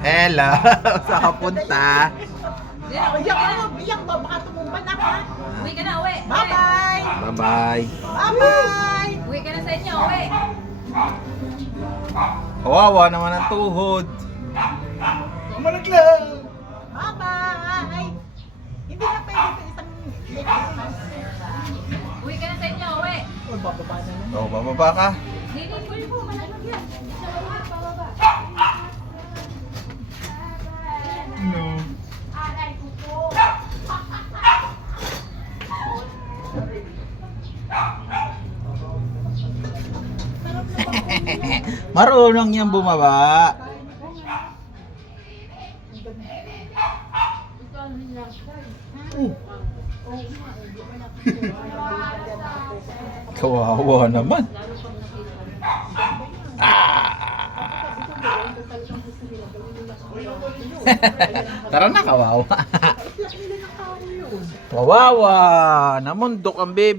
Hello! Saan ka punta? Biyak ba? Baka tumumba na ka. Uwi ka na, uwi. Bye-bye! Bye-bye! Bye-bye! Uwi ka na sa inyo, uwi. Kawawa naman ang tuhod. Malaglag! Bye-bye! Hindi na pwede ito isang Uwi ka na sa inyo, uwi. O, bababa na lang. Oh, bababa ka. Hindi, uwi po, malamag yan. Sa baba, pababa. No. Marunong yan bumaba. Kawawa naman. Tara na, kawawa. Kawawa. Namundok ang baby.